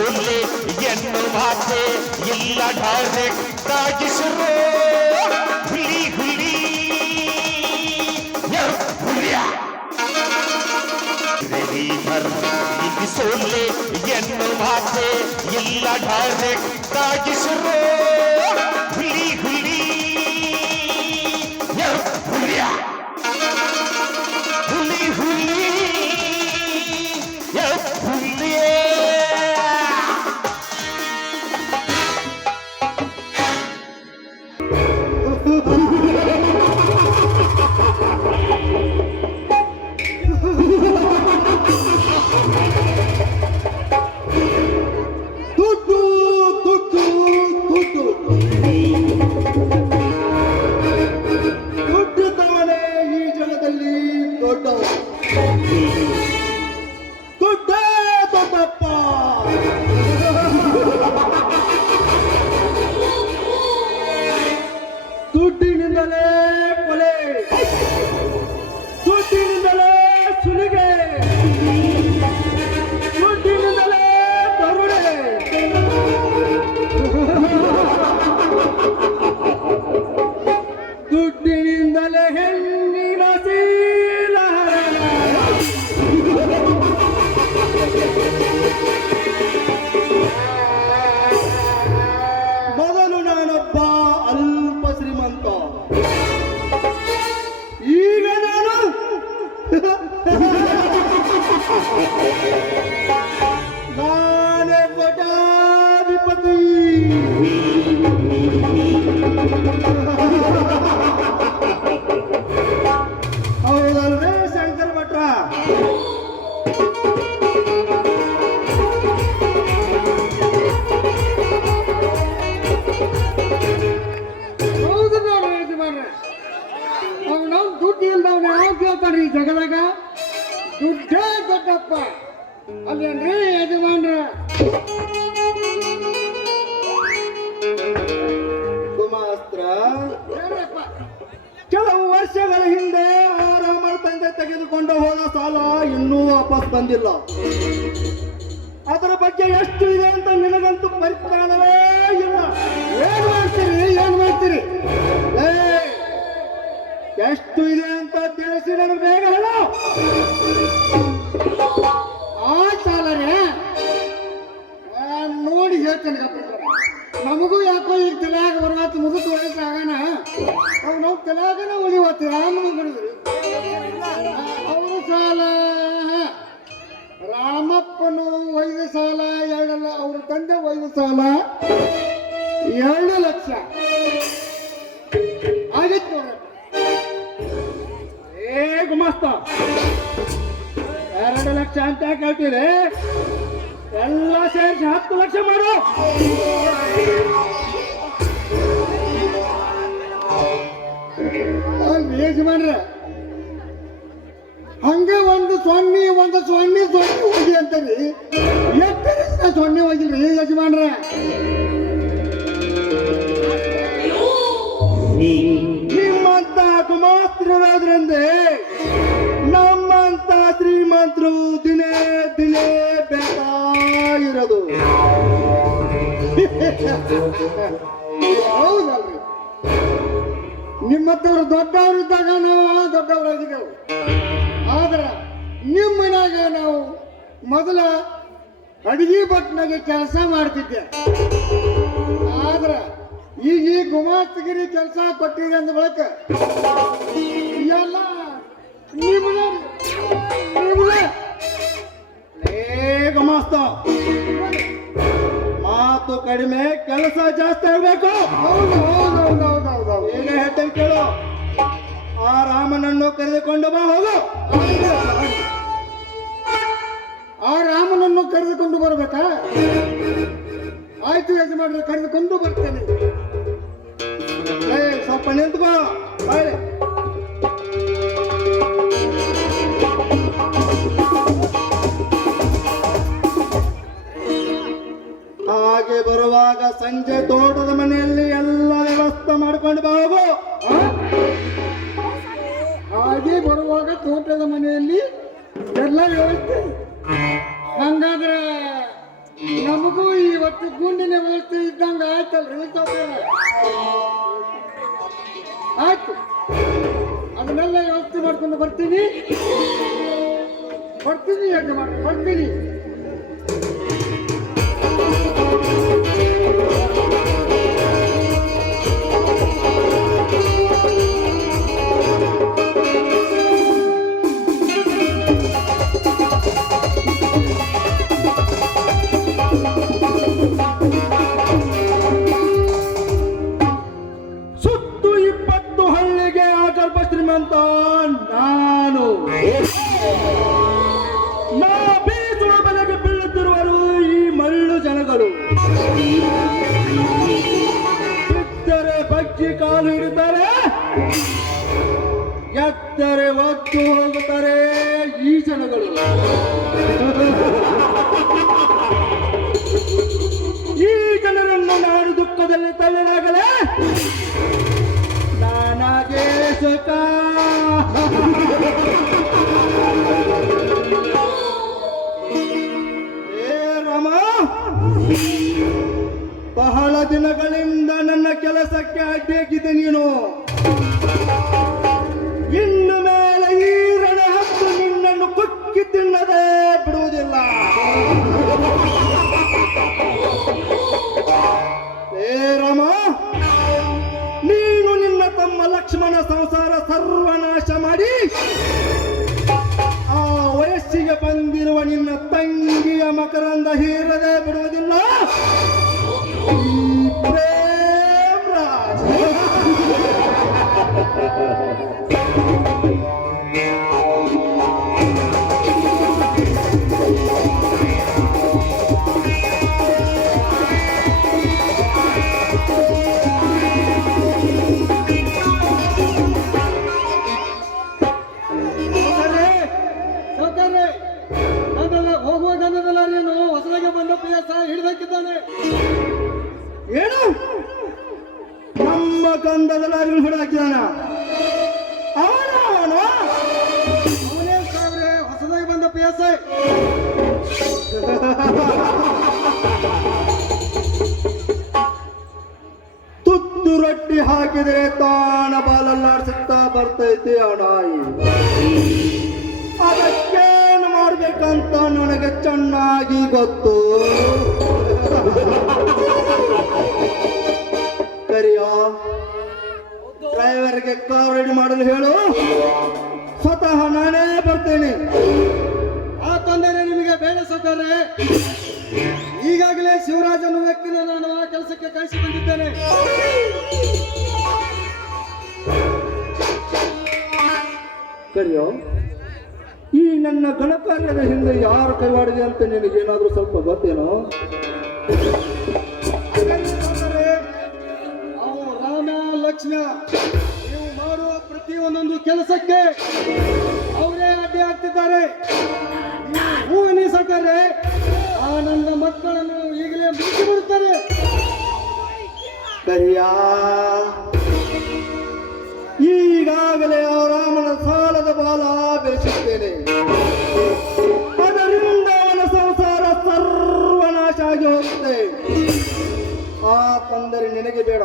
ಸೋಲೆ ಎನ್ನುವಾತೆ ಎಲ್ಲ ಡೈರೆಕ್ಟ್ ಆಗಿ ಶುರು ಹುಲಿ ಹುಲಿ ಸೋಲೆ ಎನ್ನುವಾತೆ ಎಲ್ಲ ಡೈರೆಕ್ಟ್ ಆಗಿ ಶುರು ಹುಲಿ ಹುಲಿ ಹುಲಿ ಹುಲಿ ದುಡ್ಡಿನಿಂದಲೇ ಕೊಲೆ, ದುಡ್ಡಿನಿಂದಲೇ ಸುಲಿಗೆ, ದುಡ್ಡಿನಿಂದಲೇ ದರೋಡೆ, ದುಡ್ಡಿನಿಂದಲೇ ಹೆಣ್ಣಿನ ಶೀಲ. ಮೊದಲು ನಾನೊಬ್ಬ ಅಲ್ಪ ಶ್ರೀಮಂತ, ಈಗ ನಾನು ನಾನೇ ಕೋಟ್ಯಾಧಿಪತಿ. ಹೌದಲ್ವೇ ಶಂಕರ ಭಟ್ರ? ದುಡ್ಡು ಇಲ್ದವ್ನ ಯಾವ ಕೇಳ್ತಾನ್ರಿ ಈ ಜಗದಾಗ? ದುಡ್ಡೇ ದೊಡ್ಡಪ್ಪ ಅಲ್ಲೇನ್ರಿ ಯಜಮಾನ್ರ? ಗುಮಾಸ್ತ್ರ, ಕೆಲವು ವರ್ಷಗಳ ಹಿಂದೆ ರಾಮರ ತಂದೆ ತೆಗೆದುಕೊಂಡು ಹೋದ ಸಾಲ ಇನ್ನೂ ವಾಪಸ್ ಬಂದಿಲ್ಲ. ಅದರ ಬಗ್ಗೆ ಎಷ್ಟು ಇದೆ ಅಂತ ನಿನಗಂತೂ ಪರಿಜ್ಞಾನವೇ ಇಲ್ಲ. ಏನ್ ಮಾಡ್ತೀರಿ, ಏನ್ ಮಾಡ್ತೀರಿ? ಎಷ್ಟು ಇದೆ ಅಂತ ತಿಳಿಸಿ ನನಗೆ ಬೇಗ ಹೇಳ. ಆ ಸಾಲರೇ ನೋಡಿ ಹೇಳ್ತೇನೆ. ನಮಗೂ ಯಾಕೋ ಈಗ ತಲೆಯಾಗ ಬರುವತ್ತು ಮುದುಕ ವಯಸ್ಸಾಗಣ ನಾವು ತಲೆಯಾಗನ ಉಳಿವತ್ತು ರಾಮನಿದ್ರಿ. ಅವರು ಸಾಲ ರಾಮಪ್ಪನು ಒಯ್ದ ಸಾಲ 2 ಅವ್ರ ತಂದೆ ಒಯ್ದ ಸಾಲ 2 ಲಕ್ಷ ಆಗಿತ್ತು ನೋಡ್ರಿ. ಗುಮಾಸ್ತ 2 ಲಕ್ಷ ಅಂತ ಯಾಕೆ ಹೇಳ್ತೀರಿ? ಎಲ್ಲ ಸೇರಿಸಿ 10 ಲಕ್ಷ ಮಾಡು. ಯಜಮಾನ್ರ ಹಂಗೆ ಒಂದು ಸೊನ್ನೆ ಹೋಗಿ ಅಂತೀರಿ. ಎಷ್ಟು ಸೊನ್ನೆ ಹೋಗಿಲ್ರಿ ಯಜಮಾನ್ರ? ನಿಮ್ಮಂತ ಕುಮಾಸ್ತ್ರಾದ್ರಿಂದ ನಮ್ಮಂತ ಶ್ರೀಮಂತರು ದಿನೇ ದಿನೇ ಬೇಕಾಗಿರೋದು. ಹೌದಲ್ರಿ? ನಿಮ್ಮತ್ತವ್ರು ದೊಡ್ಡವರಿದ್ದಾಗ ನಾವು ದೊಡ್ಡವರಾಗಿದ್ದೆವು. ಆದ್ರೆ ನಿಮ್ಮ ಮನ್ಯಾಗ ನಾವು ಮೊದಲ ಅಡಿಗೆ ಭಟ್ನಾಗೆ ಕೆಲಸ ಮಾಡ್ತಿದ್ದೆ. ಆದ್ರೆ ಈಗ ಈ ಗುಮಾಸ್ತಗಿರಿ ಕೆಲಸ ಕೊಟ್ಟಿದೆ ಅಂದ ಬಳಿಕ ಎಲ್ಲ ಮಸ್ತ್. ಮಾತು ಕಡಿಮೆ, ಕೆಲಸ ಜಾಸ್ತಿ ಆಗ್ಬೇಕು. ಹೌದು ಹೌದು ಹೌದು ಹೌದು ಹೌದು ಹೌದು ಈಗ ಹೇಳ್ತೇನೆ ಕೇಳು. ಆ ರಾಮನನ್ನು ಕರೆದುಕೊಂಡು ಬಾ, ಹೋಗು. ಆ ರಾಮನನ್ನು ಕರೆದುಕೊಂಡು ಬರಬೇಕಾ? ಆಯ್ತು ಯಜಮಾನ್ರೆ, ಕರೆದುಕೊಂಡು ಬರ್ತೇನೆ. ಸ್ವಲ್ಪ ನಿಂತ್ಕೋ. ಬಾಯ್ಲೆ. ಹಾಗೆ ಬರುವಾಗ ಸಂಜೆ ತೋಟದ ಮನೆಯಲ್ಲಿ ಎಲ್ಲ ವ್ಯವಸ್ಥೆ ಮಾಡ್ಕೊಂಡು ಬಾ, ಹೋಗು. ಆ? ಹಾಗೆ ಬರುವಾಗ ತೋಟದ ಮನೆಯಲ್ಲಿ ಎಲ್ಲ ವ್ಯವಸ್ಥೆ. ಹಂಗಾದ್ರೆ ನಮಗೂ ಇವತ್ತು ಗುಂಡಿನ ವ್ಯವಸ್ಥೆ ಇದ್ದಂಗ ಆಯ್ತಲ್ರಿ ಸಾವ್ಕಾರ? ಆಯ್ತು, ಅದನ್ನೆಲ್ಲ ವ್ಯವಸ್ಥೆ ಮಾಡ್ಕೊಂಡು ಬರ್ತೀನಿ ಯಜಮಾನ, ಬರ್ತೀನಿ. ಸುತ್ತು 20 ಹಳ್ಳಿಗೆ ಆಗಲ್ಪ ಶ್ರೀಮಂತ ನಾನು. ನಾ ಬೀಸುವ ಬಲೆಗೆ ಬೀಳುತ್ತಿರುವರು ಈ ಮಳ್ಳು ಜನಗಳು. ಬಿದ್ದರೆ ಬಗ್ಗಿ ಕಾಲು ಹಿಡಿತಾರೆ, ಎತ್ತರೆ ಒತ್ತು ಹೋಗುತ್ತಾರೆ ಈ ಜನಗಳು. ಈ ಜನರನ್ನು ನಾನು ದುಃಖದಲ್ಲಿ ತಳ್ಳಿದಾಗಲೇ ನಾನಾಗೆ ಸುಖ. ಏ ರಾಮ, ಬಹಳ ದಿನಗಳಿಂದ ನನ್ನ ಕೆಲಸಕ್ಕೆ ಅಡ್ಡಿಯಾಗಿದೆ ನೀನು. ಇನ್ನು ಮೇಲೆ ಈ ರಣ ಹತ್ತು ನಿನ್ನನ್ನು ಕುಕ್ಕಿ ತಿನ್ನದೆ ಬಿಡುವುದಿಲ್ಲ. ಏ ರಾಮ, ನೀನು ನಿನ್ನ ತಮ್ಮ ಲಕ್ಷ್ಮಣ ಸಂಸಾರ ಸರ್ವನಾಶ ಮಾಡಿ ಆ ವಯಸ್ಸಿಗೆ ಬಂದಿರುವ ನಿನ್ನ ತಂಗಿಯ ಮಕರಂದ ಹೀರದೆ ಬಿಡುವುದಿಲ್ಲ. ಈ ಪ್ರೇಮರಾಜ್. ಸಾವ್ಕಾರ್ರೆ, ಹೋಗುವ ಗಂಧದಲ್ಲ ನೀನು ಹೊಸದಾಗಿ ಬಂದ ಪ್ರಿಯಸ ಹಿಡಿದಾಕಿದ್ದಾನೆ. ಏನು? ನಮ್ಮ ಗಂಧದ ಲಾರಿಗಳು ಹಿಡಾಕಿದಾನ? ಅವನು ಅವನೇ ಸಾವ್ರೆ, ಹೊಸದಾಗಿ ಬಂದ ಪ್ರಿಯಸ. ತುತ್ತು ರೊಟ್ಟಿ ಹಾಕಿದರೆ ತಾಣ ಬಾಲಲ್ಲಾಡ್ಸುತ್ತಾ ಬರ್ತೈತಿ ಆ ನಾಯಿ. ಅದಕ್ಕೇನು ಮಾಡ್ಬೇಕಂತ ನನಗೆ ಚೆನ್ನಾಗಿ ಗೊತ್ತು. ಕರಿಯ, ಡ್ರೈವರ್ಗೆ ಕಾರ್ ರೆಡಿ ಮಾಡಲು ಹೇಳು, ಸ್ವತಃ ನಾನೇ ಬರ್ತೇನೆ. ಆ ತೊಂದರೆ ನಿಮಗೆ ಬೇಡ ಸಾವ್ಕಾರ್ರೆ. ಈಗಾಗಲೇ ಶಿವರಾಜನ ವ್ಯಕ್ತಿನ ನಾನು ಆ ಕೆಲಸಕ್ಕೆ ಕಳಿಸಿ ಬಂದಿದ್ದೇನೆ. ಕರಿಯೋ, ಈ ನನ್ನ ಗಣಕಾರ್ಯದ ಹಿಂದೆ ಯಾರು ಕೈವಾಡಿದೆ ಅಂತ ನಿನಗೇನಾದ್ರೂ ಸ್ವಲ್ಪ ಗೊತ್ತೇನೋ? ಅವು ರಾಮ ಲಕ್ಷ್ಮಣ, ನೀವು ಮಾಡುವ ಪ್ರತಿಯೊಂದೊಂದು ಕೆಲಸಕ್ಕೆ ಅವರೇ ಅಡ್ಡಿ ಆಗ್ತಿದ್ದಾರೆ. ನೀವು ಹೂವಿನ ಸಾವ್ಕಾರ್ರೆ, ಆ ನನ್ನ ಮಕ್ಕಳನ್ನು ಈಗಲೇ ಮುಗಿಸಿ ಬಿಡುತ್ತಾರೆ. ಕರಿಯ, ಈಗಾಗಲೇ ಆ ರಾಮನ ಸಾಲದ ಬಾಲ ಬೇಯಿಸುತ್ತೇನೆ. ಅದರಿಂದ ಅವನ ಸಂಸಾರ ಸರ್ವನಾಶ ಆಗಿ ಹೋಗುತ್ತೆ. ಆ ತೊಂದರೆ ನಿನಗೆ ಬೇಡ.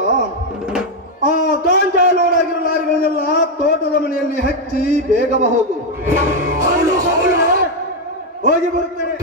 ಆ ಗಾಂಜಾ ಲೋಡ್ ಆಗಿರೋ ಲಾರಿಗಳನ್ನೆಲ್ಲ ತೋಟದ ಮನೆಯಲ್ಲಿ ಹಚ್ಚಿ ಬೇಗ ಹೋಗು. ಹೋಗಿ ಬರುತ್ತೇನೆ.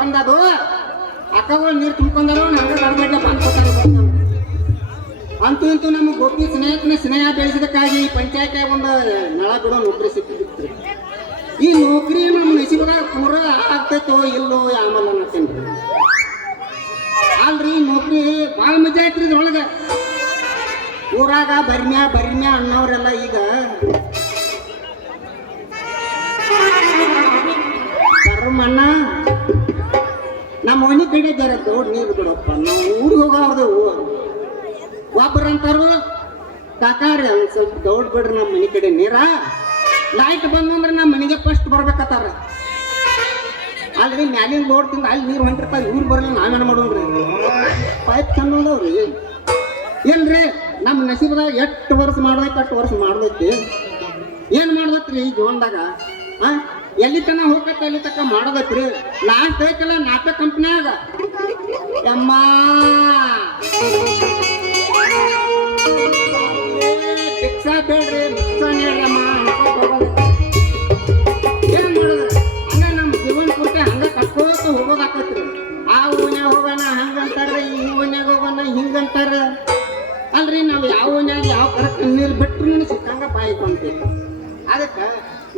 ಬಂದದು ಅಕ್ಕಗಳು ನೀರು ತುಂಬ್ಕೊಂಡಾರು ನಂಗೆ ಗಡ್ಬಡ್ಲೆ ಬಂದ್ಕೊತಾರೆ ಅಂತೂ ಇಂತೂ ನಮ್ಮ ಗೋಪಿ ಸ್ನೇಹ ಬೆಳೆಸಿದಕ್ಕಾಗಿ ಪಂಚಾಯತ್ಯಾಗ ಒಂದು ನಳ ಬಿಡೋ ನೌಕರಿ ಸಿಕ್ಕಿತ್ತು. ಈ ನೌಕರಿ ನಮ್ಮ ನಸೀಬದಾಗ ಪೂರ ಆಗ್ತೈತೋ ಇಲ್ಲೋ ಆಮೇಲೆ ಅನ್ನತ್ತೇನ್ರಿ. ಅಲ್ರಿ ನೌಕರಿ ಭಾಳ ಮಜಾ ಐತ್ರಿ ಇದ್ರೊಳಗೆ. ಊರಾಗ ಬರ್ಮ್ಯಾ ಅನ್ನೋರೆಲ್ಲ ಈಗ ಕರ್ಮಣ್ಣ ನಮ್ಮ ಮನೆ ಕಡೆ ಜರ ದೊಡ್ಡ ನೀರು ಬಿಡಪ್ಪ, ನಾವು ಊರಿಗೆ ಹೋಗೋದು ಒಬ್ಬರು ಅಂತಾರು ಕಾಕಾರಿ ಒಂದು ಸ್ವಲ್ಪ ದೌಡ್ ಬಿಡ್ರಿ ನಮ್ಮ ಮನೆ ಕಡೆ ನೀರ, ಲೈಟ್ ಬಂದಂದ್ರೆ ನಮ್ಮ ಮನೆಗೆ ಫಸ್ಟ್ ಬರ್ಬೇಕತ್ತಾರ. ಅಲ್ರಿ ಮ್ಯಾಲಿನ ಬೋರ್ಡ್ ತಿಂದ ಅಲ್ಲಿ ನೀರು ಹೊಂಟಿರ್ತಾವೆ, ಇವ್ರು ಬರಲ್ಲ ನಾವೇನು ಮಾಡೋಣ್ರಿ? ಪೈಪ್ ಚಂದವ್ರಿ ಏನ್ರಿ ನಮ್ಮ ನಸೀಬದಾಗ ಎಷ್ಟು ವರ್ಷ ಮಾಡ್ದೈತಿ ಅಷ್ಟು ವರ್ಷ ಮಾಡ್ದೈತಿ. ಏನು ಮಾಡ್ದತ್ರಿ ಈ ಜೀವನದಾಗ? ಎಲ್ಲಿ ತನ ಹೋಗತ್ತೆ ಅಲ್ಲಿ ತಕ್ಕ ಮಾಡೋದೈತ್ರಿ. ಲಾಸ್ಟ್ ಐತಲ್ಲ ನಾಟಕ ಕಂಪ್ನ್ಯಾಗ ಅಮ್ಮ ಭಿಕ್ಷಾ ಬೇಡ್ರಿ ಭಿಕ್ಷಾ ನೀಡ್ರಮ್ಮ ಏನ್ ಮಾಡಿದ್ರಿ? ಹಂಗ ನಮ್ಮ ಜೀವನ ಪೂರ್ತಿ ಹಂಗ ಕಟ್ಕೋತ ಹೋಗೋದಾಕತ್ರಿ. ಆ ಓನ್ಯಾಗ ಹೋಗೋಣ ಹಂಗಂತಾರ್ರಿ, ಈ ಓನ್ಯಾಗ ಹೋಗೋಣ ಹಿಂಗಂತಾರ. ಅಲ್ರಿ ನಾವು ಯಾವ ಓನ್ಯಾಗ ಯಾವ ಕರೆಕ್ಟ್ ನೀರು ಬಿಟ್ರು ಸಿಕ್ಕಂಗ ಬಾಯಿಕೊಂತೀವಿ. ಅದಕ್ಕೆ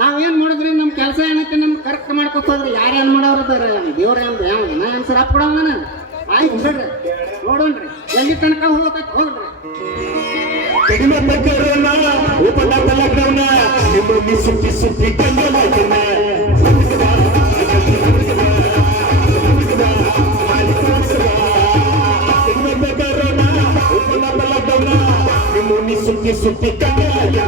ನಾವೇನು ಮಾಡಿದ್ರಿ ನಮ್ಮ ಕೆಲಸ ಏನೈತೆ ನಮ್ಗೆ ಕರೆಕ್ಟ್ ಮಾಡ್ಕೊತೋದ್ರಿ. ಯಾರೇನು ಮಾಡೋರು ಅದಾರ ದೇವ್ರ ಏನ್ರಿ ಯಾವ ನಾ ಆನ್ಸರ್ ಹಾಕ್ಬಿಡೋಣ. ಆಯ್ತು ಬಿಡ್ರಿ ನೋಡೋಣ್ರಿ ಎಲ್ಲಿ ತನಕ ಹೋಗತ್ತೆ ಹೋಗ್ರಿ. ಕಡಿಮೆ ಕರೋನ ಓಪನ್ ಆದ ಲಾಕ್ಡೌನ್ ನಿಮ್ಮಲ್ಲಿ ಸುತ್ತಿ ಕಂಡಲಾಗಿನ ಕಡಿಮೆ ಕರೋನ ಓಪನ್ ಆದ ಲಾಕ್ಡೌನ್ ನಿಮ್ಮಲ್ಲಿ ಸುತ್ತಿ ಕಂಡಲಾಗಿನ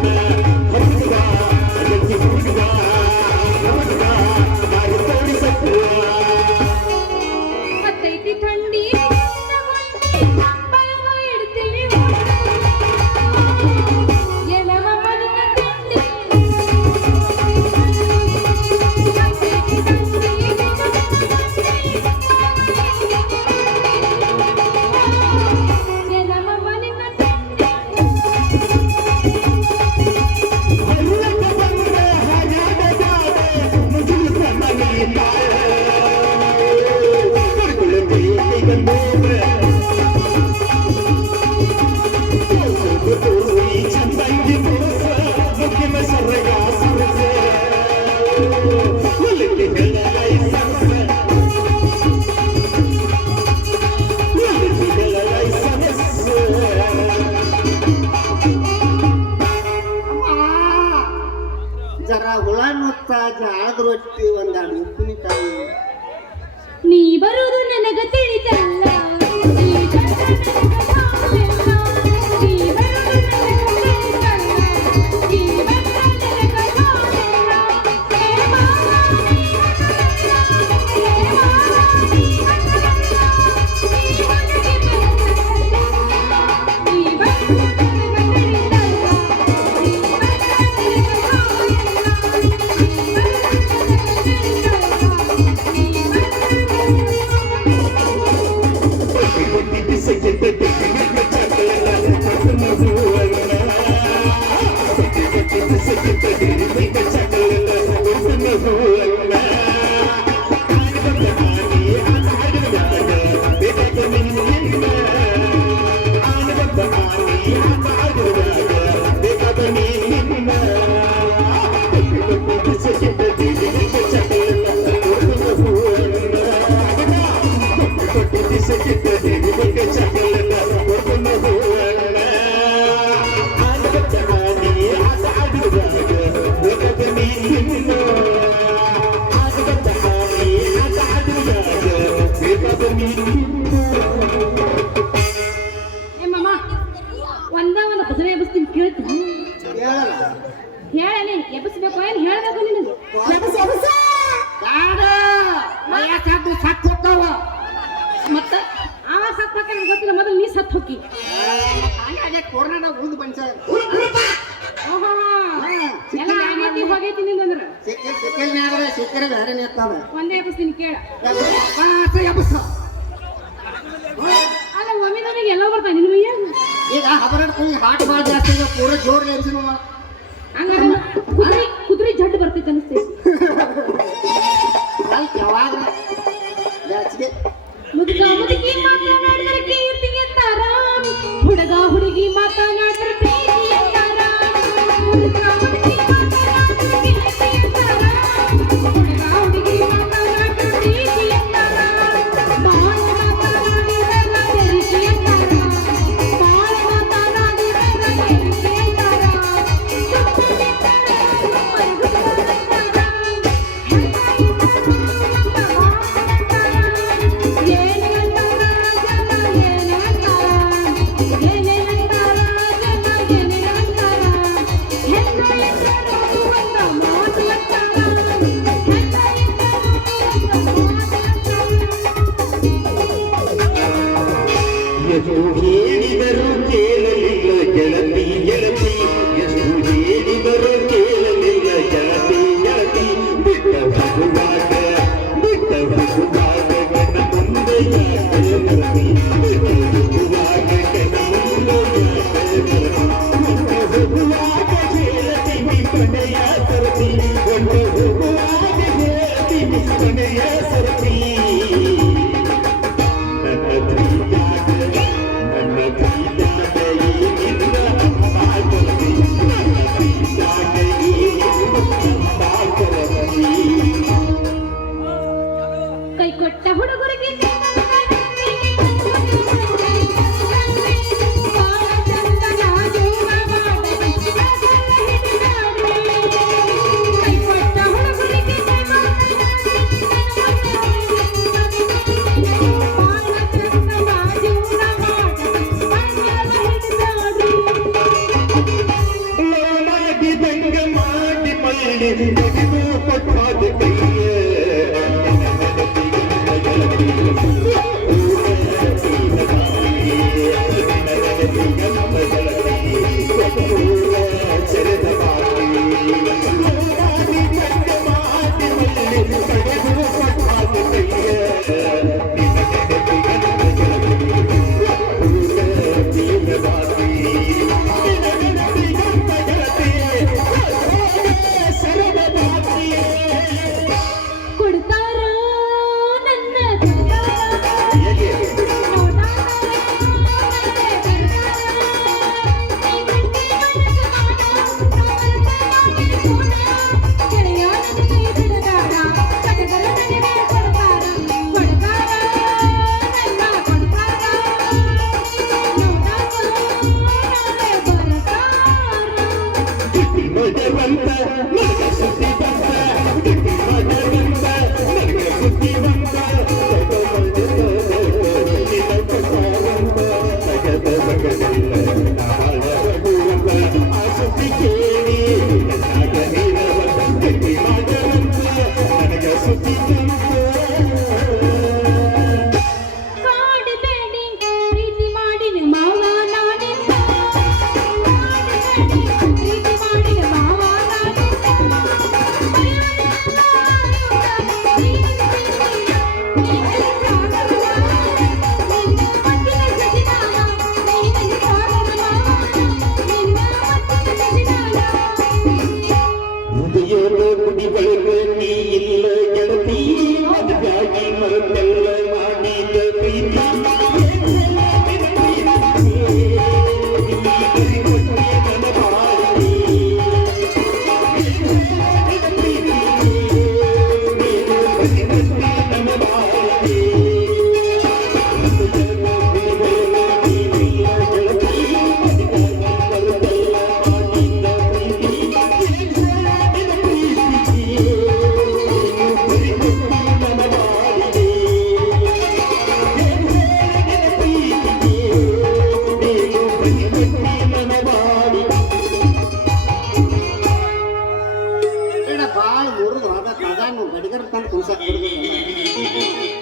ಜರ ಹುಳ ನುತ್ತ ಜಾಳದ ರೊಟ್ಟಿ ಒಂದೆರಡು ಉಪ್ಪಿನಕಾಯಿ. ನೀ ಬರುವುದು ನನಗ ತಿಳಿದಲ್ಲ, ನೀ ಹೇಳನೆ ಎಬ್ಬಿಸ್ಬೇಕು ಏನು ಹೇಳಬೇಕು ನಿನಗೆ? ಸತ್ತು ಹೋಗ್ತಾವ ಮತ್ತೆ ಅವ ಸತ್ತು ಹೋಗಿ ಗೊತ್ತಿಲ್ಲ, ಮೊದಲು ನೀ ಸತ್ತು ಹೋಗಿ. ಹಾಗೆ ಕೊರೋನಾ ಉಳಿದು ಬಂಚ ಎಲ್ಲ ಆಗೈತಿ ಹೋಗೈತಿ ನಿಂದಂದ್ರ ಸಿಕ್ಕರೆ ಬೇರೆ ನಿಂತಾವ. ಒಂದೇ ಎಬ್ಬಿಸ್ತೀನಿ ಕೇಳ. ಅಲ್ಲ ಒಮ್ಮೆ ನಮಗೆ ಎಲ್ಲ ಬರ್ತಾನೆ ನಿನ್ನ ಈಗ ಹಬರಡ್ಕೊಂಡು ಹಾಟ್ ಭಾಳ ಜಾಸ್ತಿ ಈಗ ಪೂರ ಜೋರ್ ಲೇಬಿಸಿ ಹಂಗಾರೆ ಕುದುರೆ ಜಡ್ಡು ಬರ್ತೈತೆ ಅನಿಸ್ತೈತಿ. ಯಾವಾಗ ಹುಡುಗ ಹುಡುಗಿ ಮಾತನಾಡಿದ್ರೆ ಕೀರ್ತಿ ಎಂತಾರ ಹುಡುಗ ಹುಡುಗಿ ಮಾತನಾಡಿದ್ರೆ ಪ್ರೀತಿ ಎಂತಾರ ಹುಡುಗ ಹುಡುಗಿ ಮಾತನಾಡಿದ್ರೆ ಕೀರ್ತಿ ಎಂತಾರ ಹುಡುಗ ಹುಡುಗಿ ಮಾತನಾಡಿದ್ರೆ ಪ್ರೀತಿ ಎಂತಾರ ಬಾಳ ಮಾತನಾಡಿದ್ರೆ ತೆರಿಗೆ ಎಂತಾರ ಬಾಳ ಮಾತನಾಡಿದ್ರೆ ತೆರಿಗೆ ಎಂತಾರ ಎಷ್ಟು ಹೇಳಿದರೂ ಕೇಳಲಿಲ್ಲ ಗೆಳತಿ ಗೆಳತಿ ಎಷ್ಟು ಹೇಳಿದರೂ ಕೇಳಲಿಲ್ಲ ಗೆಳತಿ ಗೆಳತಿ ಬಿಟ್ಟ ಹೋಗುವಾಗ ಕಣ್ಣ ಮುಂದೆ ಯಾಕೆ ಗೆಳತಿ ಬಿಟ್ಟ ಹೋಗುವಾಗ ಕಣ್ಣ ಮುಂದೆ ಯಾಕೆ ಗೆಳತಿ ಹೋಗುವಾಗ ಹೇಳ್ತೀನಿ ಕೊನೆಯ ಸರತಿ ಹೋಗುವಾಗ ಹೇಳ್ತೀನಿ ಕೊನೆಯ ಸರತಿ ಕೈ ಕೊಟ್ಟ ಹುಡುಗರಿಗೆ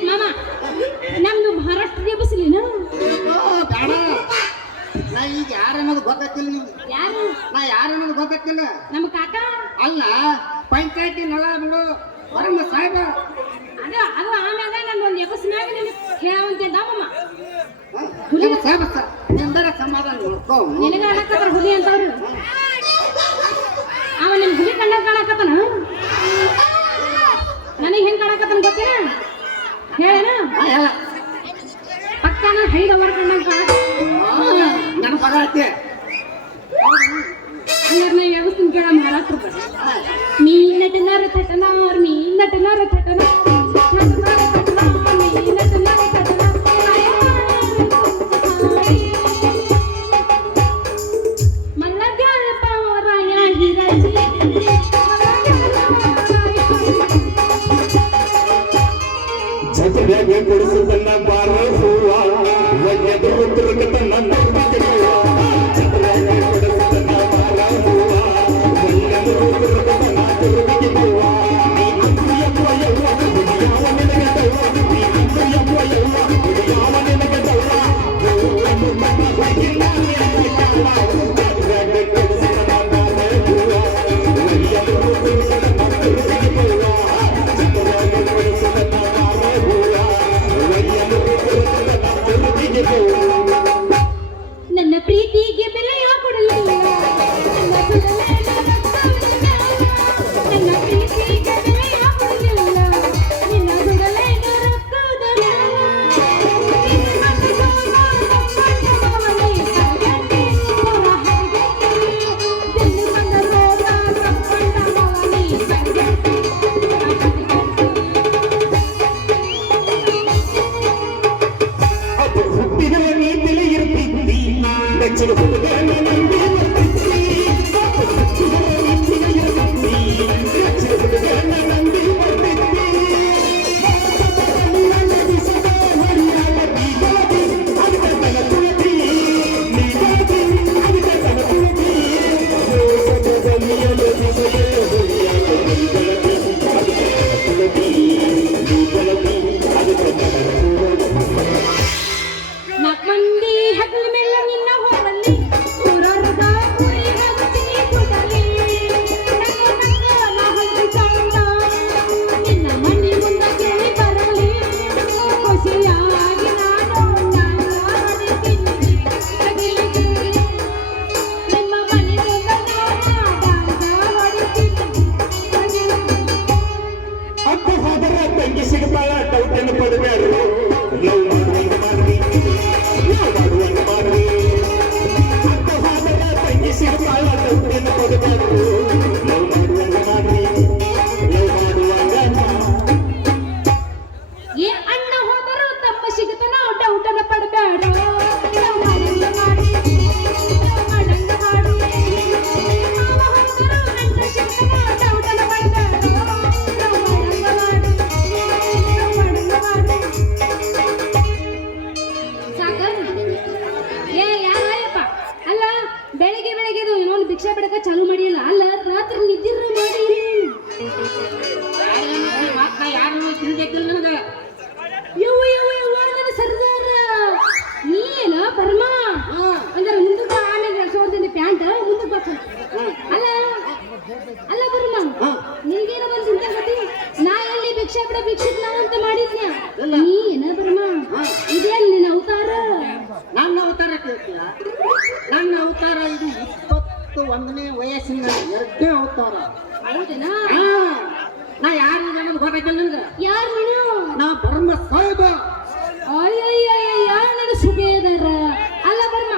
ಮಾಮ ನಮ್ದು ಮಹಾರಾಷ್ಟ್ರೀಯ ಬಸ್ಲಿನ ಬೇಡ ನಾ ಈಗ ಯಾರನ್ನೋದು ಗೊತ್ತಿಲ್ಲ ನೀವು ಯಾರು ನಾ ಯಾರನ್ನೋದು ಗೊತ್ತಿಲ್ಲ ನಮ್ಮ ಕಾಕ ಅಲ್ಲ ಪಂಚಾಯತಿ ನಳ ಬಿಡು ಹೊರಮ್ಮ ಸಾಹೇಬ ಅದು ಅದು ಆಮ್ಯಾಗ ನಾನು ಒಂದು ಎಬಸ್ನಾಗ ನಿನಗೆ ಕೇಳವಂತೆ ಮಾಮ ನಿಮ್ಮ ಸಾಹೇಬ ನಿಂದರ ಸಮಾಧಾನ ನೋಡ್ಕೋ ನಿನಗ ಅನ್ನಕತ್ತಾರ ಹುಲಿ ಅಂತವ್ರು ಅವ ನಿನ್ ಹುಲಿ ಕಂಡಾಗ ಕಾಣಕತ್ತಾನ ನನಗೆ ಹೆಂಗ್ ಕಾಣಕತ್ತಾನ ಗೊತ್ತೇನ ಹೇಳೇನ ನೋಡಾಕ ನಾ ಹೈದ ಮಾಡ್ಕೊಂಡಂಗ ನೆನಪಾಗತ್ತೆ ಹಂಗಾರೆ ನಾ ವ್ಯವಸ್ಥೆ ಕೇಳ ಮಾರಾಕ್ರು ನೀ ನಟನಾರ ತಟನಾರ್ ನೀ ನಟನಾರ ತಟನಾರ್ ಛತ್ರಿಯಾಗಿ ಕೊಡಿಸುತ್ತನ್ನ ಬಾರ ಹೂವ ಒಳ್ಳೆದು ಉತ್ತರಕತನ್ನ ನಂಬಿಕೆಯುವ ಛತ್ರಿಯಾಗಿ ಕೊಡಿಸುತ್ತನ್ನ ಬಾರ ಹೂವ ಒಳ್ಳೆದು ಉತ್ತರಕತನ್ನ ನಂಬಿಕೆಯುವ ನೀ ಅಂತ್ಯಪ್ಪ ಯವ್ವ ಯಾವ ನಿನಗೆ ದವ್ವ ನೀ ಅಂತ್ಯಪ್ಪ ಯವ್ವ ಯಾವ ನಿನಗೆ ದವ್ವ ಹೂವನ್ನು ನನ್ನ ಬಗಿಲ್ಲ ನಿನಗೆ ಕಾಲ ಛತ್ರಿಯಾಗಿ ಕೊಡಿಸುತ್ತನ್ನ ಬಾರ ಹೂವ ಒಳ್ಳೆದು ಉತ್ತರಕತನ್ನ ನಂಬಿಕೆಯುವ ಛತ್ರಿಯಾಗಿ ಕೊಡಿಸುತ್ತನ್ನ ನನ್ನ ಪ್ರೀತಿಗೆ ಬೆಲೆ ಕೊಡಲಿಲ್ಲ ನನ್ನ ಪ್ರೀತಿಗೆ ಬೆಲೆ ಕೊಡಲಿಲ್ಲ ನಿನ್ನ ದುಡಲೇ ರೊಕ್ಕದ ಹುಟ್ಟಿದರೆ ನೀತಿಲಿ ಇರ್ತಿದ್ದಿ ನೆಚ್ಚಿನ ಹುಡುಗನ ನಂಬಿ ಬರ್ತಿದ್ದಿ ಹುಟ್ಟಿದರೆ ನೀತಿಲಿ ಇರ್ತಿದ್ದಿ ನೆಚ್ಚಿನ ಹುಡುಗನ ನಂಬಿ ಬರ್ತಿದ್ದಿ ನನ್ನ ಬಿಸದ ಹರಿಯಾದ ಬೀಗಾದಿ ಅದಕ್ಕೆ ತನ ತುಳತಿ ನೀಗಾದಿ ಅದಕ್ಕೆ ತನ ತುಳತಿ ದೇಶದ ಗಮಿಯಲು ಬಿಸೆಯ ಹರಿಯಾದ ಬೀಗಳತಿ ಅದಕ್ಕೆ ತನ ತುಳತಿ ಬೀಗಳತಿ ಅದಕ್ಕೆ ತನ ತುಳತಿ ನಾಲ್ಕು ಮಂದಿ ಹಗಲ ಮೇಲೆ ನಿನ್ನ ಹೊರಲಿ ಊರರ್ಗ ಕುರಿ ಹಚ್ಚಿ ಕೊಡಲಿ ನಾ ಹಂದಿ ಚಂದ ನಿನ್ನ ಮನೆ ಮುಂದೆ ಕೇಳಿ ಬರಲಿ ಖುಷಿಯಾಗಿ ನಾನು ನಿಮ್ಮ ಮನೆ ಅಪ್ಪ ಹೋದರ ತಂಗಿ ಸಿಗತಾಳ ಡೌಟನ್ನು ಪಡಬೇಡ್ರು ಲವ್ ಮಾಡುವಂಗ ಮಾಡ್ರಿ ಲವ್ ಮಾಡುವಂಗ ಮಾಡ್ರಿ ಅಪ್ಪ ಹೋದರ ತಂಗಿ ಸಿಗತಾಳ ಡೌಟನ್ನು ಪಡಬೇಡ್ರು ಲವ್ ಮಾಡುವಂಗ ಮಾಡ್ರಿ ಲವ್ ಮಾಡುವಂಗ ಏ ಅಣ್ಣ ಹೋದರು ತಮ್ಮ ಸಿಗುತ್ತಾನ ಡೌಟನ ಪಡಬೇಡ ಮಾಡಂಗ ಮಾಡಿ ಮಾಡಂಗ ಮಾಡಿ ಮಾವ ಹೋದರು ಅಣ್ಣ ಸಿಗುತ್ತಾನ ಡೌಟನ ಪಡಬೇಡ ಮಾಡಂಗ ಮಾಡಿ ಸಾಕ ಏ ಯಾರಪ್ಪ ಅಲ್ಲ ಬೆಳಿಗ್ಗೆ ಬೆಳಿಗ್ಗೆ ಇನ್ನೊಂದು ಭಿಕ್ಷಾ ಬಿಡಕ ಚಾಲು ಮಾಡಿಲ್ಲ ಅಲ್ಲ ರಾತ್ರಿ ನಿದ್ದಿರ ಮಾಡಿ ಯಾರು ತಿಳಿದಿಲ್ಲ ನನಗೆ ಯವ್ವ ಯವ್ವ ಯವ್ವ ನನ್ನ ಸರ್ದಾರ ನೀನ ಪರಮ ಅಂದ್ರೆ ಮುಂದಕ್ಕೆ ಆಮೇಲೆ ಸೋಡ್ತೀನಿ ಪ್ಯಾಂಟ್ ಮುಂದಕ್ಕೆ ಬರ್ತಾನೆ ಅಲ್ಲ ಅಲ್ಲ ಪರಮ ನಿನ್ಗೇನ ಬಂದು ಚಿಂತೆ ಗತಿ ನಾ ಎಲ್ಲಿ ಭಿಕ್ಷಾ ಬಿಡ ಭಿಕ್ಷಕ್ ಅಂತ ಮಾಡಿದ್ನ್ಯಾ ನೀನ ಪರಮ ಇದೇನ್ ನಿನ್ನ ಅವತಾರ ನನ್ನ ಅವತಾರ ಕೇಳ್ತೀಯ ನನ್ನ ಅವತಾರ ಇದು 21ನೇ ವಯಸ್ಸಿನ 2ನೇ ಅವತಾರ ಹೌದೇನಾ ನಾ ಯಾರು ನಮಗೆ ಗೊತ್ತಾಯ್ತಲ್ಲ ನಿನಗೆ ಯಾರು ನೀನು ನಾ ಪರಮ ಸಾಹೇಬ ಅಯ್ಯಯ್ಯಯ್ಯ ನನ್ನ ಸುಬೇದರ ಅಲ್ಲ ಬರ್ಮ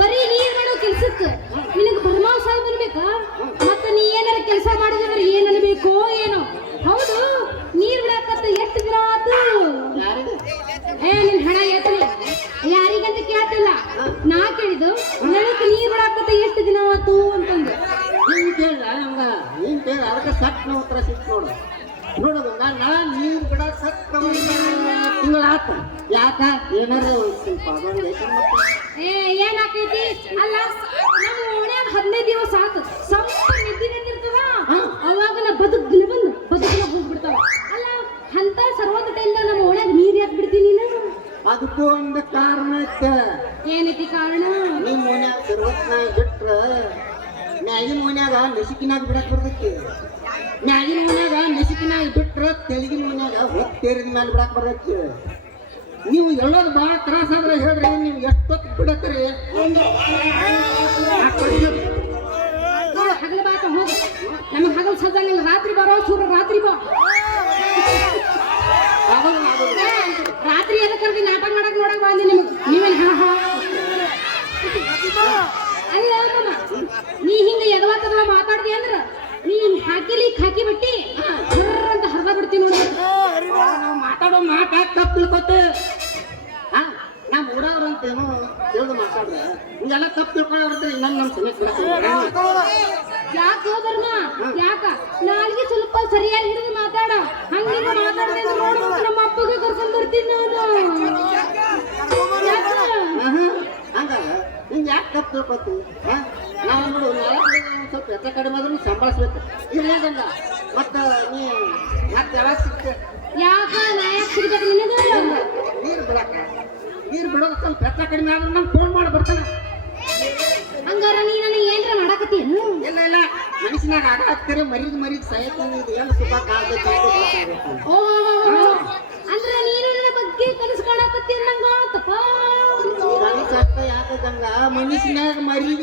ಬರೀ ನೀರ್ ಮಾಡೋ ಕೆಲ್ಸಕ್ಕೆ ನಿನಗೆ ಬರ್ಮ ಸಾಹೇಬ್ ಅನ್ಬೇಕಾ ಮತ್ತ ನೀ ಏನಾರ ಕೆಲಸ ಮಾಡಿದ್ರೆ ಏನ್ ಅನ್ಬೇಕೋ ಏನೋ ಹೌದು ನೀರ್ ಬಿಡಾಕತ್ತ ಎಷ್ಟು ದಿನ ಆತು ಏ ನಿನ್ ಹಣ ಎತ್ತರಿ ಯಾರಿಗಂತ ಕೇಳ್ತಿಲ್ಲ ನಾ ಕೇಳಿದ್ದು ನನಗೆ ನೀರ್ ಬಿಡಾಕತ್ತ ಎಷ್ಟು ದಿನ ಆತು ಅಂತಂದು ನೀನ್ ಕೇಳ ಹಂಗ ನೀನ್ ಕೇಳ ಅದಕ್ಕೆ ಸಟ್ ಉತ್ತರ ಸಿಕ್ತು ನೋಡು ನಾ ನೀರು ಬಿಡ ಸತ್ತ ತಿಂಗಳಾತ ಯಾಕ ಏನಾರ ಒಂದು ಸ್ವಲ್ಪ ಅದೊಂದು ಏ ಏನಾಕೈತಿ ಅಲ್ಲ ನಮ್ಮ ಓಣ್ಯಾಗ 15 ದಿವಸ ಆತು ಸಂಪೂರ್ಣ ನಿದ್ದೆ ನಿಂತಿರ್ತದ ಅವಾಗ ನಾ ಬದುಕ್ದಿನ ಬಂದು ಬದುಕನ ಹೋಗ್ಬಿಡ್ತಾವ ಅಲ್ಲ ಅಂತ ಸರ್ವತ ಟೈಮ್ ನಮ್ಮ ಓಣ್ಯಾಗ ನೀರ್ ಯಾಕೆ ಬಿಡ್ತೀನಿ ನೀನು ಅದಕ್ಕೂ ಒಂದು ಕಾರಣ ಐತೆ ಏನೈತಿ ಕಾರಣ ನಿಮ್ಮ ಓಣ್ಯಾಗ ಸರ್ವತ್ನಾಗ ಬಿಟ್ರ ಮ್ಯಾಗಿನ ಓಣ್ಯಾಗ ನಸಿಕಿನಾಗ ಬಿಡಕ್ ಬರ್ತೈತಿ ಮ್ಯಾಗಿನ ಓಣ್ಯಾಗ ನಸಿಕಿನಾಗ ಬಿಟ್ರ ತೆಲಗಿನ ಓಣ್ಯಾಗ ಹೊತ್ತೇರಿದ ಮೇಲೆ ಬಿಡಕ್ ಬರ್ತೈತಿ ನೀವು ಎಲ್ಲೋದು ಭಾಳ ತ್ರಾಸಾದ್ರೆ ಹೇಳ್ರಿ ನೀವು ಎಷ್ಟೊತ್ತು ಬಿಡತ್ತೀರಿ ಹಗಲ ಬಾಕ ಹೋಗು ನಮಗೆ ಹಗಲ್ ಸಜ್ಜಂಗಿಲ್ಲ ರಾತ್ರಿ ಬರೋ ಸೂರ್ಯ ರಾತ್ರಿ ಬಾ ಆಗಲ್ಲ ರಾತ್ರಿ ಎದಕ್ ಕರ್ದಿ ನಾಟಕ ಮಾಡಕ್ ನೋಡಕ್ ಬಂದಿ ನಿಮಗ್ ನೀವೇನ್ ಹಾ ಹಾ ಅಲ್ಲ ಮಾಮ, ನೀ ಹಿಂಗ ಎದವಾತದವ ಮಾತಾಡ್ದಿ ಅಂದ್ರ ನೀ ಹಾಕಿ ಬಿಟ್ಟಿ ಅಂತ ಹರ್ದ ಬಿಡ್ತೀನಿ ನೋಡಿ. ನಾವು ಮಾತಾಡೋ ಮಾತಾಡ್ ತಪ್ಪು ತಿಳ್ಕೊತೆ. ನಮ್ಮ ಊರವ್ರು ಅಂತ ಏನೋ ತಿಳಿದು ಮಾತಾಡ್ರೆ ಹಿಂಗೆಲ್ಲ ತಪ್ಪು ತಿಳ್ಕೊಳ್ಳೋರ್ದ್ರೆ ಇನ್ನೊಂದು ನಮ್ಮ ಸಮಸ್ಯೆ. ಯಾಕ ಧರ್ಮ ಯಾಕ ನಾಲ್ಗೆ ಸ್ವಲ್ಪ ಸರಿಯಾಗಿ ಹಿಡಿದು ಮಾತಾಡ. ಹಂಗಿಂಗ ಮಾತಾಡದೆ ನೋಡು ನಮ್ಮ ಅಪ್ಪಗೆ ಕರ್ಕೊಂಡ್ ಬರ್ತೀನಿ ನಾನು. ಯಾಕ? ಹಂಗಲ್ಲ ನಿಂಗೆ ಯಾಕೆ ತಪ್ಪು ತಿಳ್ಕೊತೀವಿ? ನಾವು ನೋಡು ಒಂದು ಸ್ವಲ್ಪ ಹೆಚ್ಚ ಕಡಿಮೆ ಆದ್ರೂ ಸಂಭಾಳಿಸ್ಬೇಕು. ಇರ್ಲಾಗಂಗ ಮತ್ತ ನೀ ಮತ್ತೆ ಯಾವಾಗ ಸಿಗ್ತೆ? ಯಾಕ ನಾ ಯಾಕೆ ಸಿಗ್ಬೇಕು ನಿನಗ? ನೀರು ಬಿಡಕ್ಕ, ನೀರು ಬಿಡೋದು ಸ್ವಲ್ಪ ಹೆಚ್ಚ ಕಡಿಮೆ ಆದ್ರೂ ನಂಗೆ ಫೋನ್ ಮಾಡಿ ಬರ್ತಾನೆ. ಹಂಗಾರ ನೀ ನನಗೆ ಏನ್ರ ಮಾಡಾಕತ್ತೀನು? ಇಲ್ಲ ಇಲ್ಲ ಮನುಷ್ಯನಾಗ ಆಗಾಕ್ತಾರೆ ಮರಿದ್ ಸಾಯ್ತಾನೆ. ಇದು ಏನು ಸುಖ ಕಾಡ್ಬೇಕು. ಓ ಅಂದ್ರ ನೀನು ನನ್ನ ಬಗ್ಗೆ ಕನಸು ಕಾಣಕತ್ತಿ ಅನ್ನಂಗ ಆತಪ್ಪ. ಕನಸಷ್ಟ ಯಾಕಂಗ ಮನುಷ್ಯನಾಗ ಮರಿದ್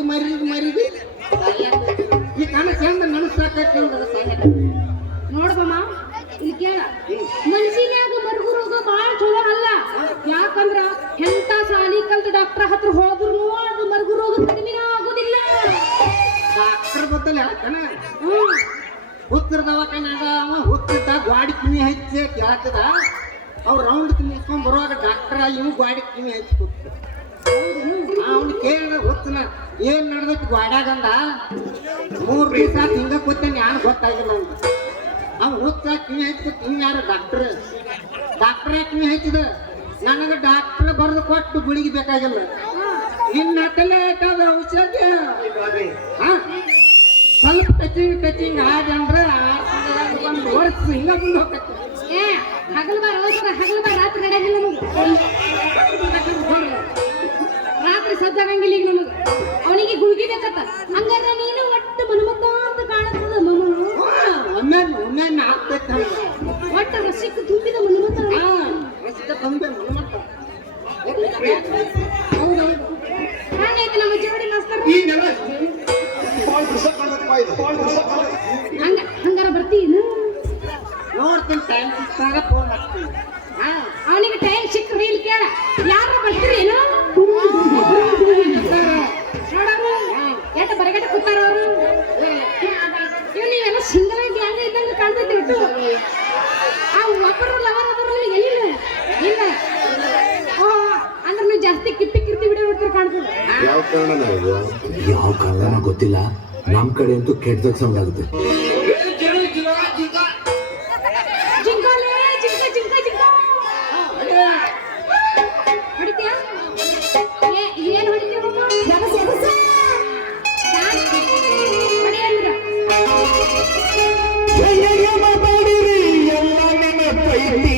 ಈ ಕನಸು ಹೆಂಗ ನನಸಾಕೈತಿ ಅಂದ್ರೆ ಸಾಯಕ. ನೋಡ್ಬಮ್ಮ ಇಲ್ಲಿ ಕೇಳ, ಮನುಷ್ಯನ್ಯಾಗ ಮರುಗು ರೋಗ ಬಾಳ ಚಲೋ ಅಲ್ಲ. ಯಾಕಂದ್ರ ಎಂತ ಸಾಲಿ ಕಲ್ತ ಡಾಕ್ಟರ್ ಹತ್ರ ಹೋದ್ರು ಅದು ಮರುಗು ರೋಗ ಕಡಿಮೆ ಆಗೋದಿಲ್ಲ. ಡಾಕ್ಟರ್ ಬದ್ದಲ್ಲ ಯಾಕನ ಹುತ್ತಿರ ದವಾಖಾನ್ಯಾಗ ಅವ ಹುತ್ತಿದ್ದ ಗಾಡಿ ಕಿವಿ ಹಚ್ಚಿ ಕೇಳ್ತದ. ಅವ್ರು ರೌಂಡ್ ತಿನ್ನಿಸ್ಕೊಂಡ್ ಬರುವಾಗ ಡಾಕ್ಟರ್ ಇವ್ ಗಾಡಿ ಕಿವಿ ಹಚ್ಚಿ ಅವ್ನು ಕೇಳಿದ ಹುತ್ತನ ಏನ್ ನಡೆದೈತಿ ಗಾಡ್ಯಾಗಂದ. 3 ದಿವಸ ಹಿಂಗ ಕೂತೇನೆ ಯಾರು ಗೊತ್ತಾಗಿಲ್ಲ ಅಂತ. ಅವ್ ಹುತ್ತ ಕಿವಿ ಹಚ್ಚಿ ಇವ್ ಯಾರು ಡಾಕ್ಟರ್ ಕಿವಿ ಹಚ್ಚಿದ. ನನಗೆ ಡಾಕ್ಟರ್ ಬರೆದು ಕೊಟ್ಟು ಗುಳಿಗೆ ಬೇಕಾಗಿಲ್ಲ. ಇನ್ನ ಔಷಧ ಸ್ವಲ್ಪ ಟಚಿಂಗ್ ಹಾಗಂದ್ರೆ ಒಂದು ವರ್ಷ ಹಿಂಗ ಮುಂದೆ ಹೋಗ್ತೈತಿ. ಏ ಹಗಲ್ ಬಾರ ರಾತ್ರಿ ನಡೆಯಲ್ಲ ನಮಗ. ರಾತ್ರಿ ಸಜ್ಜಾಗಂಗಿಲ್ಲ ಈಗ ನಮಗ. ಅವನಿಗೆ ಗುಳ್ಗಿ ಬೇಕತ್ತ. ಹಂಗಾರ ನೀನು ಒಟ್ಟು ಮನ್ಮತ್ತ ಅಂತ ಕಾಣತ್ತದ ಮಮ್ಮ. ಒಮ್ಮೆ ಆಗ್ತೈತೆ ಒಟ್ಟು ರಸಿಕ್ ತುಂಬಿದ ಮನ್ಮತ್ತ. ರಸಿಕ ತಂದೆ ಮನ್ಮತ್ತ. ಹೌದೌದು ಹಾಗೈತೆ ನಮ್ಮ ಜೋಡಿ ಮಾಸ್ತರ್. ಹಂಗಾರ ಬರ್ತೀನು? ನೋಡ್ತೀನಿ ಟೈಮ್ ಸಿಕ್ಕಾಗ ಫೋನ್ ಹಾಕ್ತೀನಿ. ಅವನಿಗೆ ಟೈಮ್ ಸಿಕ್ಕ್ರಿ ಇಲ್ಲಿ ಕೇಳ, ಯಾರ ಬರ್ತೀರೇನು? ನೋಡರು ಎಷ್ಟ ಬರಗಟ್ಟ ಕೂತಾರ ಅವರು. ನೀವೆಲ್ಲ ಸಿಂಗಲ್ ಆಗಿ ಹಂಗ ಇದ್ದಂಗೆ ಕಾಣ್ತೈತಿ. ಒಟ್ಟು ಆ ಒಬ್ಬರು ಲವರ್ ಅದರಲ್ಲಿ ಎಲ್ಲಿಲ್ಲ ಇಲ್ಲ. ಅಂದ್ರೆ ನೀವು ಜಾಸ್ತಿ ಕಿರ್ತಿ ಬಿಡೋ ನೋಡ್ತೀರಿ ಕಾಣ್ತದೆ. ಯಾವ ಕಾರಣ ಗೊತ್ತಿಲ್ಲ, ನಮ್ ಕಡೆ ಅಂತೂ ಕೆಟ್ಟದಾಗ ಸೌಂಡ್ ಆಗುತ್ತೆ. ಜಿಂಕಾಲೆ ಜಿಂಕ ಹೊಡಿತೀಯ? ಏನ್ ಹೊಡಿತೀಯ? ಹೊಡಿ ಅಂದ್ರ ಮಾತಾಡಿರಿ ಎಲ್ಲ ನಿಮ್ಮ ಪೈತಿ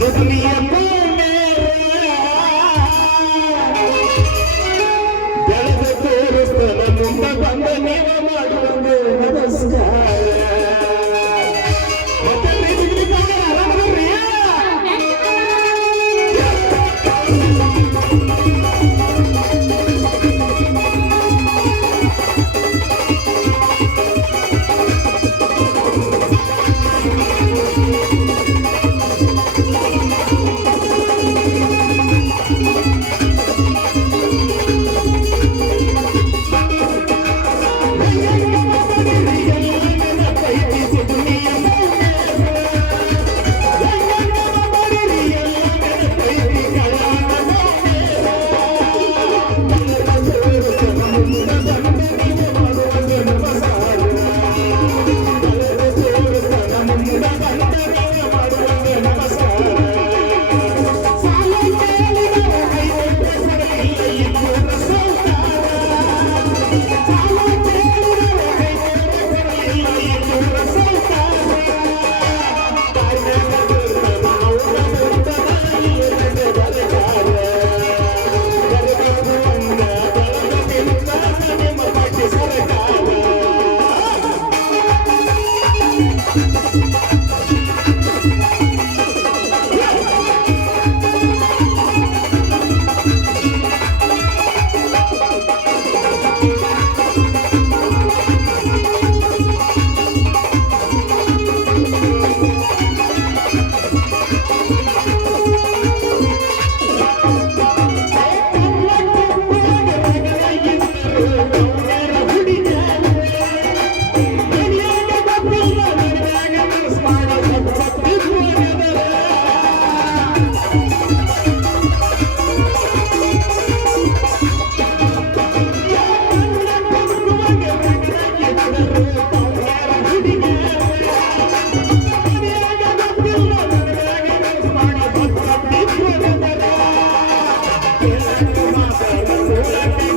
ದುನಿಯ ಬೆಳೆದ ತೋರಿಸ್ತಾನ ಮುಂದೆ ಬಂದ ನೀವು ಮಾಡುವುದು ನಮಸ್ಕಾರ. ಮತ್ತೆ ಆರಾಮದ್ರಿ? ಮಾತಾಡ